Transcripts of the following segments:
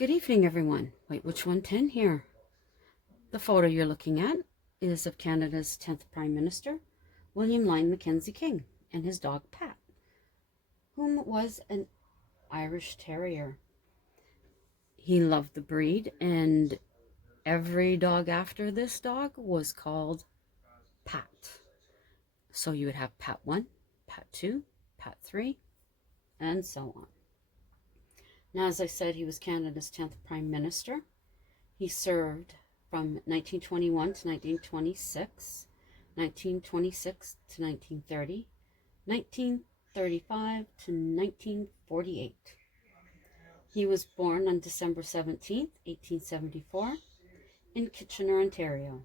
Good evening, everyone. Wait, which one? 10 here. The photo you're looking at is of Canada's 10th Prime Minister, William Lyon Mackenzie King, and his dog Pat, whom was an Irish Terrier. He loved the breed, and every dog after this dog was called Pat. So you would have Pat 1, Pat 2, Pat 3, and so on. Now, as I said, he was Canada's 10th Prime Minister. He served from 1921 to 1926, 1926 to 1930, 1935 to 1948. He was born on December 17th, 1874, in Kitchener, Ontario.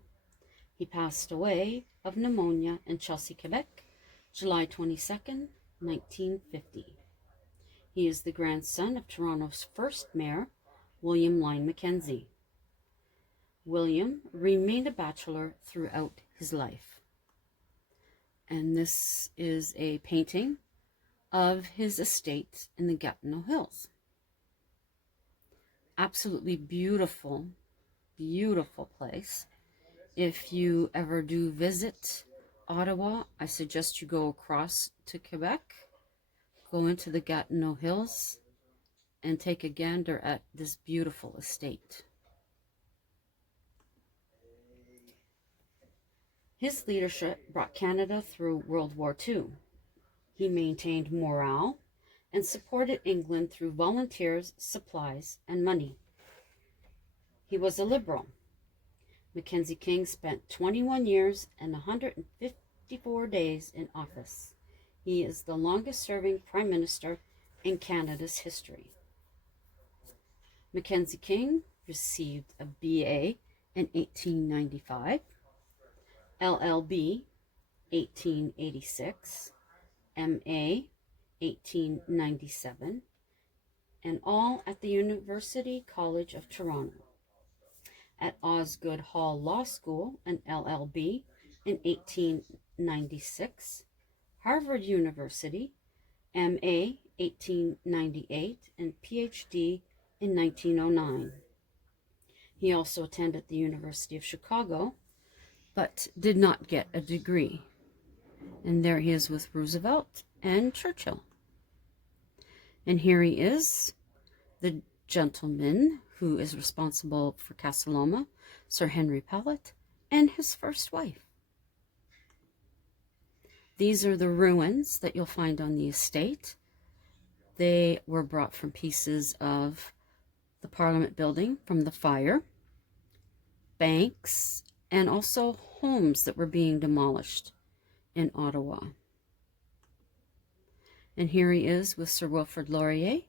He passed away of pneumonia in Chelsea, Quebec, July 22nd, 1950. He is the grandson of Toronto's first mayor, William Lyon Mackenzie. William remained a bachelor throughout his life. And this is a painting of his estate in the Gatineau Hills. Absolutely beautiful, beautiful place. If you ever do visit Ottawa, I suggest you go across to Quebec, go into the Gatineau Hills, and take a gander at this beautiful estate. His leadership brought Canada through World War II. He maintained morale and supported England through volunteers, supplies, and money. He was a Liberal. Mackenzie King spent 21 years and 154 days in office. He is the longest-serving Prime Minister in Canada's history. Mackenzie King received a BA in 1895, LLB 1886, MA 1897, and all at the University College of Toronto. At Osgoode Hall Law School, an LLB in 1896, Harvard University, MA 1898, and PhD in 1909. He also attended the University of Chicago, but did not get a degree. And there he is with Roosevelt and Churchill. And here he is, the gentleman who is responsible for Casa Loma, Sir Henry Pellet, and his first wife. These are the ruins that you'll find on the estate. They were brought from pieces of the Parliament building from the fire, banks, and also homes that were being demolished in Ottawa. And here he is with Sir Wilfrid Laurier,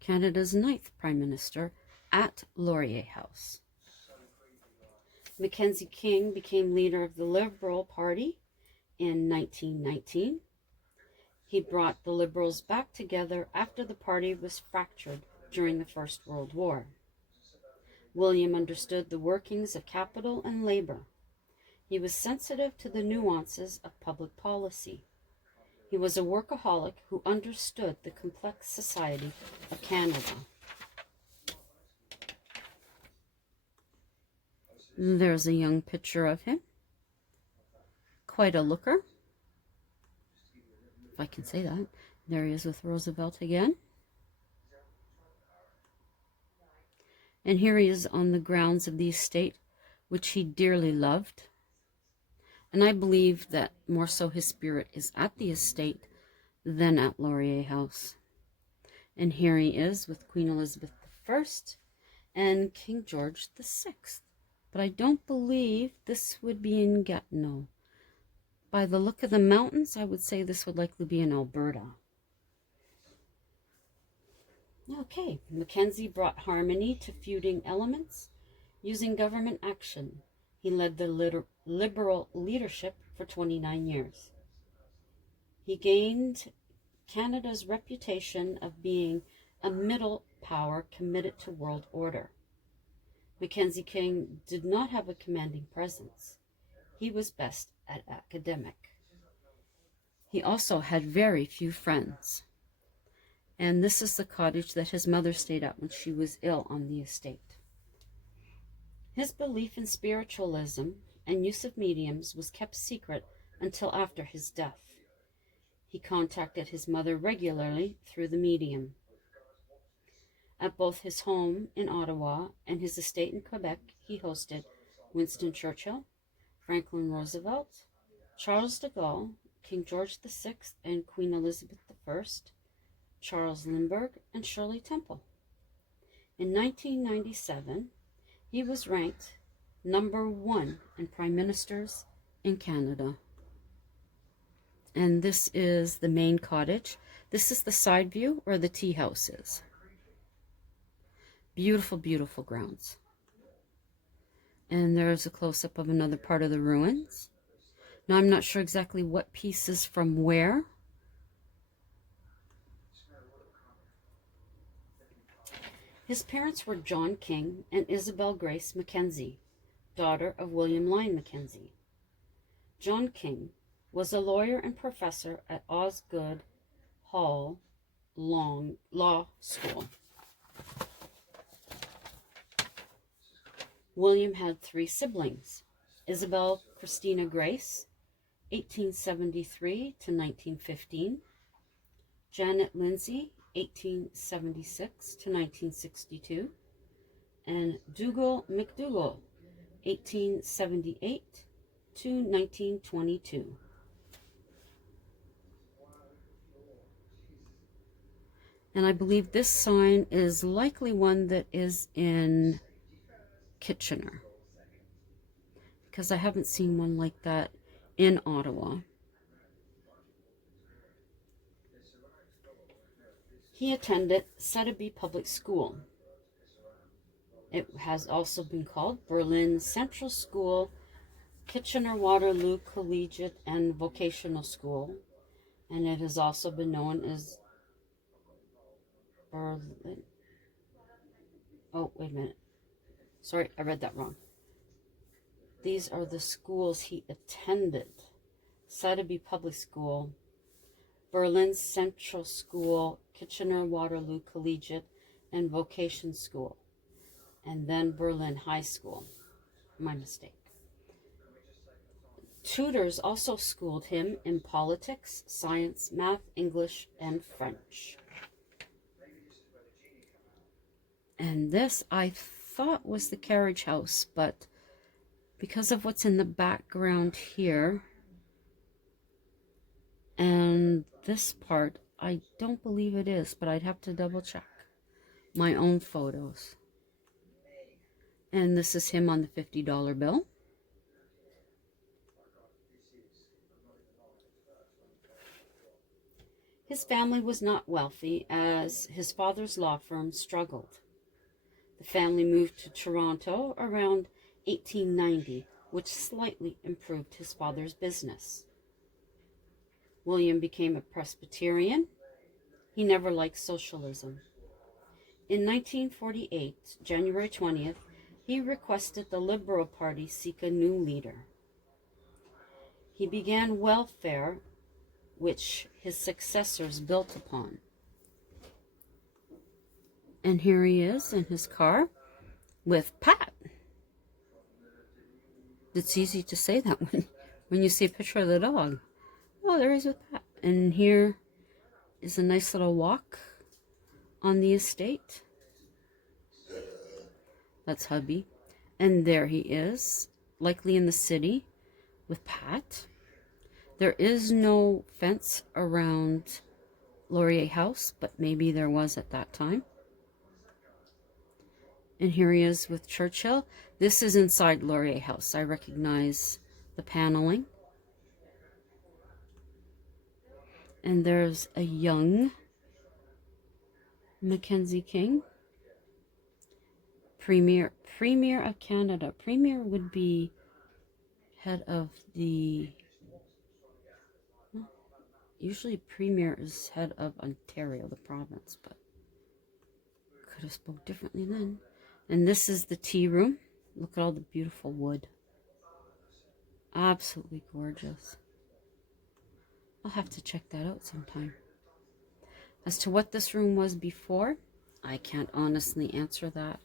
Canada's 9th Prime Minister, at Laurier House. Mackenzie King became leader of the Liberal Party in 1919. He brought the Liberals back together after the party was fractured during the First World War. William understood the workings of capital and labor. He was sensitive to the nuances of public policy. He was a workaholic who understood the complex society of Canada. There's a young picture of him. Quite a looker, if I can say that. There he is with Roosevelt again. And here he is on the grounds of the estate, which he dearly loved. And I believe that more so his spirit is at the estate than at Laurier House. And here he is with Queen Elizabeth I and King George VI. But I don't believe this would be in Gatineau. By the look of the mountains, I would say this would likely be in Alberta. Okay, Mackenzie brought harmony to feuding elements using government action. He led the Liberal leadership for 29 years. He gained Canada's reputation of being a middle power committed to world order. Mackenzie King did not have a commanding presence. He was best at academic. He also had very few friends. And this is the cottage that his mother stayed at when she was ill on the estate. His belief in spiritualism and use of mediums was kept secret until after his death. He contacted his mother regularly through the medium. At both his home in Ottawa and his estate in Quebec, he hosted Winston Churchill, Franklin Roosevelt, Charles de Gaulle, King George VI, and Queen Elizabeth I, Charles Lindbergh, and Shirley Temple. In 1997, he was ranked #1 in Prime Ministers in Canada. And this is the main cottage. This is the side view where the tea house is. Beautiful, beautiful grounds. And there's a close-up of another part of the ruins. Now, I'm not sure exactly what piece is from where. His parents were John King and Isabel Grace Mackenzie, daughter of William Lyon Mackenzie. John King was a lawyer and professor at Osgoode Hall Law School. William had 3 siblings: Isabel Christina Grace, 1873 to 1915, Janet Lindsay, 1876 to 1962, and Dougal McDougall, 1878 to 1922. And I believe this sign is likely one that is in Kitchener, because I haven't seen one like that in Ottawa. He attended Sotheby Public School. It has also been called Berlin Central School, Kitchener-Waterloo Collegiate and Vocational School, and it has also been known as Berlin. Oh, wait a minute. Sorry, I read that wrong. These are the schools he attended: Sotheby Public School, Berlin Central School, Kitchener-Waterloo Collegiate and Vocation School, and then Berlin High School. My mistake. Tutors also schooled him in politics, science, math, English, and French. And this I thought was the carriage house, but because of what's in the background here and this part, I don't believe it is, but I'd have to double check my own photos. And this is him on the $50 bill. His family was not wealthy, as his father's law firm struggled. The family moved to Toronto around 1890, which slightly improved his father's business. William became a Presbyterian. He never liked socialism. In 1948, January 20th, he requested the Liberal Party seek a new leader. He began welfare, which his successors built upon. And here he is in his car with Pat. It's easy to say that when you see a picture of the dog. Oh, there he is with Pat. And here is a nice little walk on the estate. That's hubby. And there he is, likely in the city with Pat. There is no fence around Laurier House, but maybe there was at that time. And here he is with Churchill. This is inside Laurier House. I recognize the paneling. And there's a young Mackenzie King. Premier of Canada. Premier would be head of the... Usually Premier is head of Ontario, the province, but could have spoke differently then. And this is the tea room. Look at all the beautiful wood. Absolutely gorgeous. I'll have to check that out sometime. As to what this room was before, I can't honestly answer that.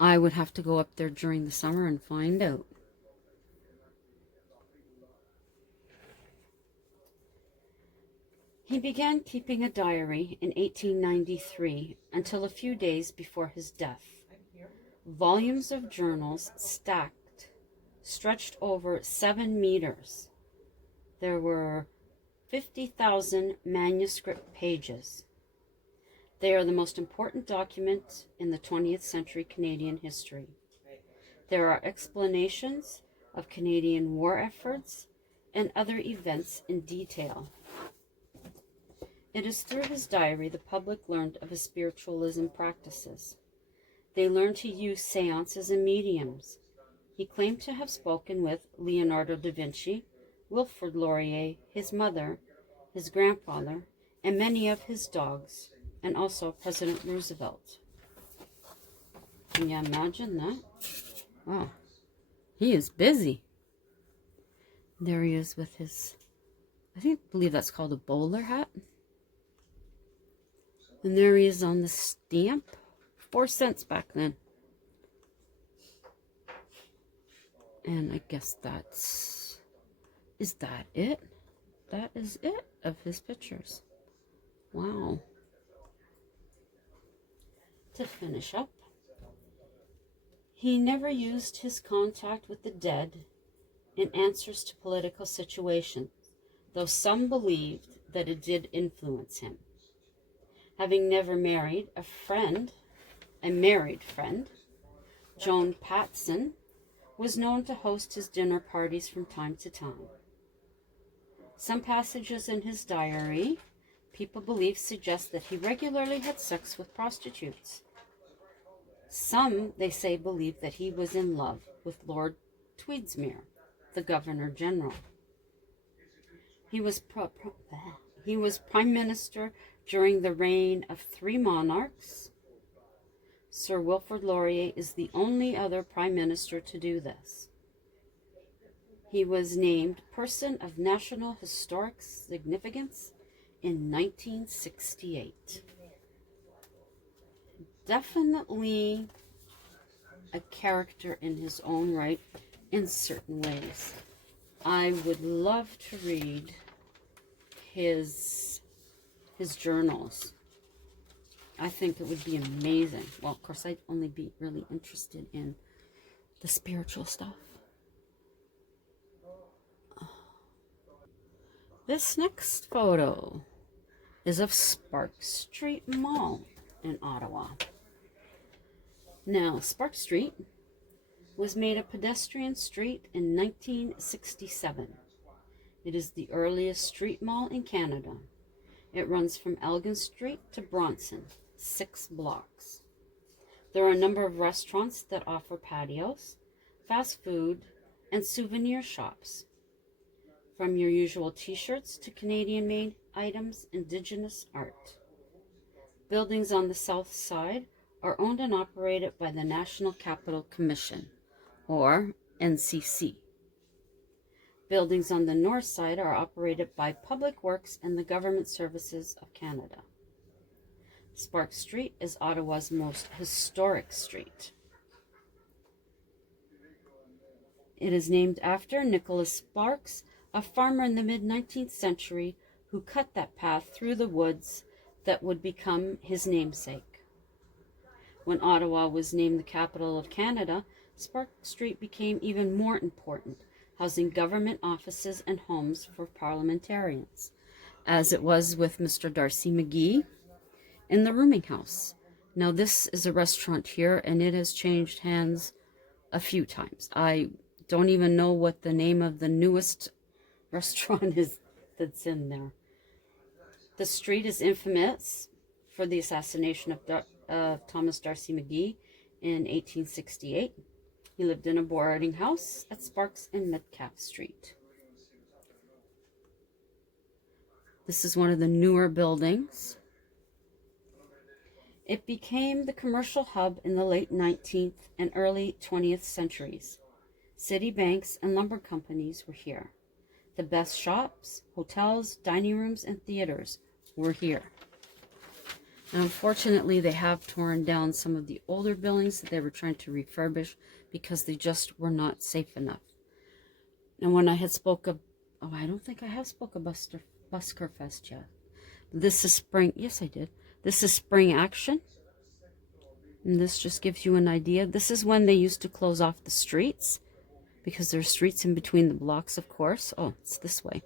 I would have to go up there during the summer and find out. He began keeping a diary in 1893 until a few days before his death. Volumes of journals stacked, stretched over 7 meters. There were 50,000 manuscript pages. They are the most important document in the 20th century Canadian history. There are explanations of Canadian war efforts and other events in detail. It is through his diary the public learned of his spiritualism practices. They learned to use seances and mediums. He claimed to have spoken with Leonardo da Vinci, Wilfrid Laurier, his mother, his grandfather, and many of his dogs, and also President Roosevelt. Can you imagine that? Wow. He is busy. There he is with his, I believe that's called a bowler hat. And there he is on the stamp. 4 cents back then. And I guess is that it? That is it of his pictures. Wow. To finish up, he never used his contact with the dead in answers to political situations, though some believed that it did influence him. Having never married, a married friend, Joan Patson, was known to host his dinner parties from time to time. Some passages in his diary, people believe, suggest that he regularly had sex with prostitutes. Some, they say, believe that he was in love with Lord Tweedsmuir, the Governor General. He was Prime Minister during the reign of 3 monarchs. Sir Wilfrid Laurier is the only other Prime Minister to do this. He was named Person of National Historic Significance in 1968. Definitely a character in his own right in certain ways. I would love to read his journals. I think it would be amazing. Well, of course, I'd only be really interested in the spiritual stuff. This next photo is of Spark Street Mall in Ottawa. Now, Spark Street was made a pedestrian street in 1967. It is the earliest street mall in Canada. It runs from Elgin Street to Bronson, 6 blocks. There are a number of restaurants that offer patios, fast food, and souvenir shops. From your usual t-shirts to Canadian-made items, Indigenous art. Buildings on the south side are owned and operated by the National Capital Commission, or NCC. Buildings on the north side are operated by Public Works and the Government Services of Canada. Spark Street is Ottawa's most historic street. It is named after Nicholas Sparks, a farmer in the mid-19th century who cut that path through the woods that would become his namesake. When Ottawa was named the capital of Canada, Spark Street became even more important, housing government offices and homes for parliamentarians, as it was with Mr. Darcy McGee in the rooming house. Now, this is a restaurant here, and it has changed hands a few times. I don't even know what the name of the newest restaurant is that's in there. The street is infamous for the assassination of Thomas Darcy McGee in 1868. He lived in a boarding house at Sparks and Metcalfe Street. This is one of the newer buildings. It became the commercial hub in the late 19th and early 20th centuries. City banks and lumber companies were here. The best shops, hotels, dining rooms, and theaters were here. And unfortunately, they have torn down some of the older buildings that they were trying to refurbish because they just were not safe enough. And when I had spoke of, oh, I don't think I have spoke of Busker Fest yet. This is spring. Yes, I did. This is spring action. And this just gives you an idea. This is when they used to close off the streets because there's streets in between the blocks, of course. Oh, it's this way.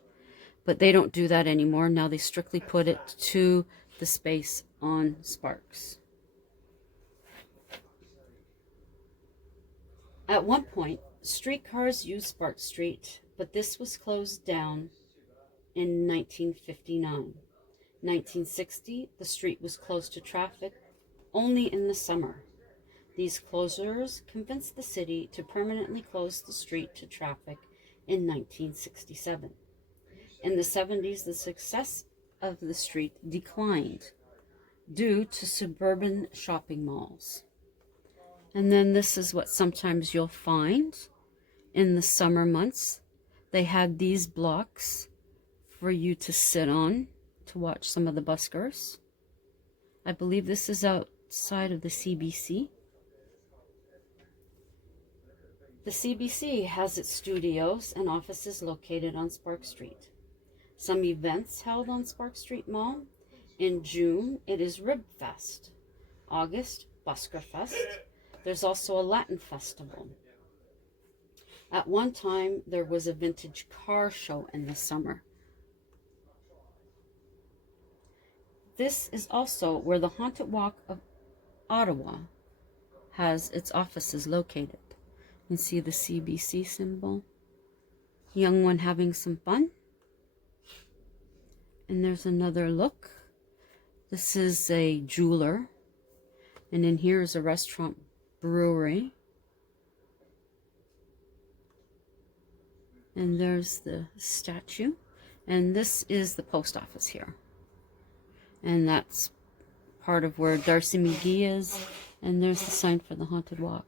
But they don't do that anymore. Now they strictly put it to the space on Sparks. At one point, streetcars used Sparks Street, but this was closed down in 1959. 1960, the street was closed to traffic only in the summer. These closures convinced the city to permanently close the street to traffic in 1967. In the 70s, the success of the street declined due to suburban shopping malls. And then this is what sometimes you'll find in the summer months. They had these blocks for you to sit on to watch some of the buskers. I believe this is outside of the CBC. The CBC has its studios and offices located on Spark Street. Some events held on Spark Street Mall. In June, it is Rib Fest. August, Busker Fest. There's also a Latin festival. At one time, there was a vintage car show in the summer. This is also where the Haunted Walk of Ottawa has its offices located. You can see the CBC symbol. Young one having some fun. And there's another look. This is a jeweler. And in here is a restaurant brewery. And there's the statue. And this is the post office here. And that's part of where Darcy McGee is. And there's the sign for the Haunted Walk.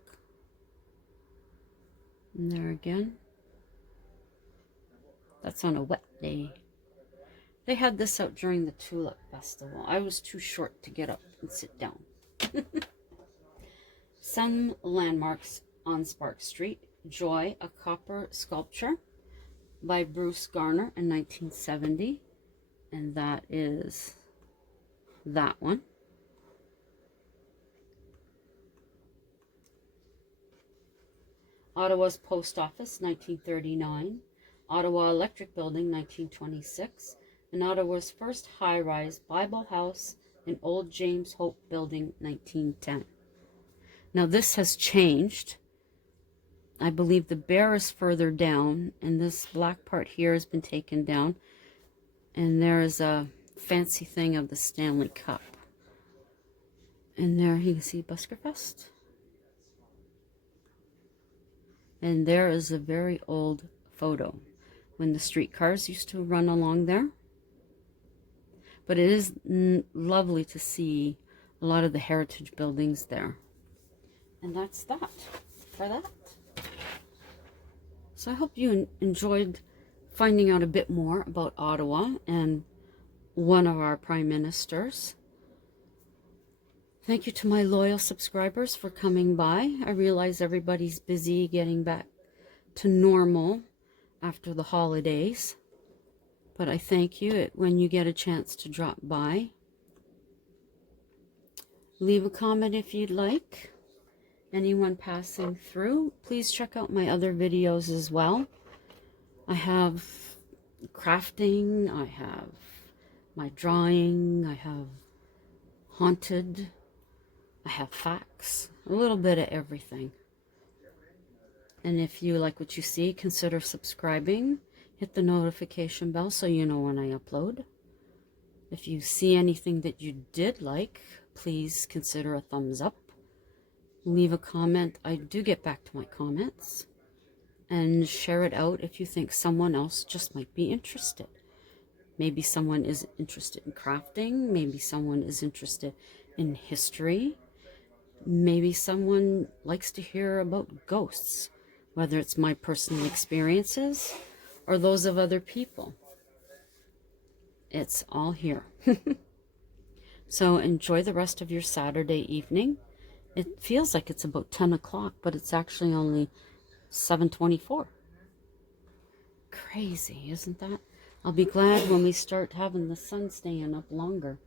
And there again. That's on a wet day. They had this out during the Tulip Festival. I was too short to get up and sit down. Some landmarks on Spark Street. Joy, a copper sculpture by Bruce Garner in 1970. And that is that one. Ottawa's Post Office, 1939. Ottawa Electric Building, 1926. And Ottawa's first high-rise Bible House in Old James Hope Building, 1910. Now this has changed. I believe the bear is further down, and this black part here has been taken down. And there is a fancy thing of the Stanley Cup. And there you can see Busker Fest. And there is a very old photo when the streetcars used to run along there. But it is lovely to see a lot of the heritage buildings there. And that's that for that. So I hope you enjoyed finding out a bit more about Ottawa and one of our prime ministers. Thank you to my loyal subscribers for coming by. I realize everybody's busy getting back to normal after the holidays. But I thank you when you get a chance to drop by. Leave a comment if you'd like. Anyone passing through, please check out my other videos as well. I have crafting, I have my drawing, I have haunted, I have facts, a little bit of everything. And if you like what you see, consider subscribing. Hit the notification bell so you know when I upload. If you see anything that you did like, please consider a thumbs up. Leave a comment. I do get back to my comments. And share it out if you think someone else just might be interested. Maybe someone is interested in crafting. Maybe someone is interested in history. Maybe someone likes to hear about ghosts, whether it's my personal experiences or those of other people. It's all here. So enjoy the rest of your Saturday evening. It feels like it's about 10 o'clock, but it's actually only 7:24. Crazy, isn't that? I'll be glad when we start having the sun staying up longer.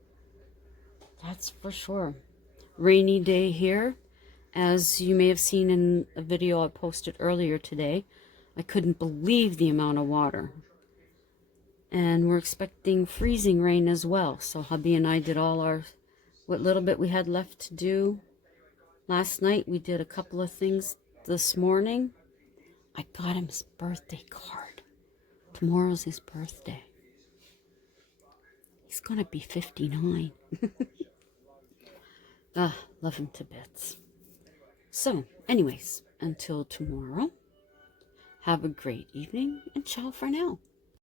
That's for sure. Rainy day here. As you may have seen in a video I posted earlier today, I couldn't believe the amount of water. And we're expecting freezing rain as well. So hubby and I did what little bit we had left to do. Last night we did a couple of things this morning. I got him his birthday card. Tomorrow's his birthday. He's gonna be 59. Love him to bits. So, anyways, until tomorrow, have a great evening and ciao for now.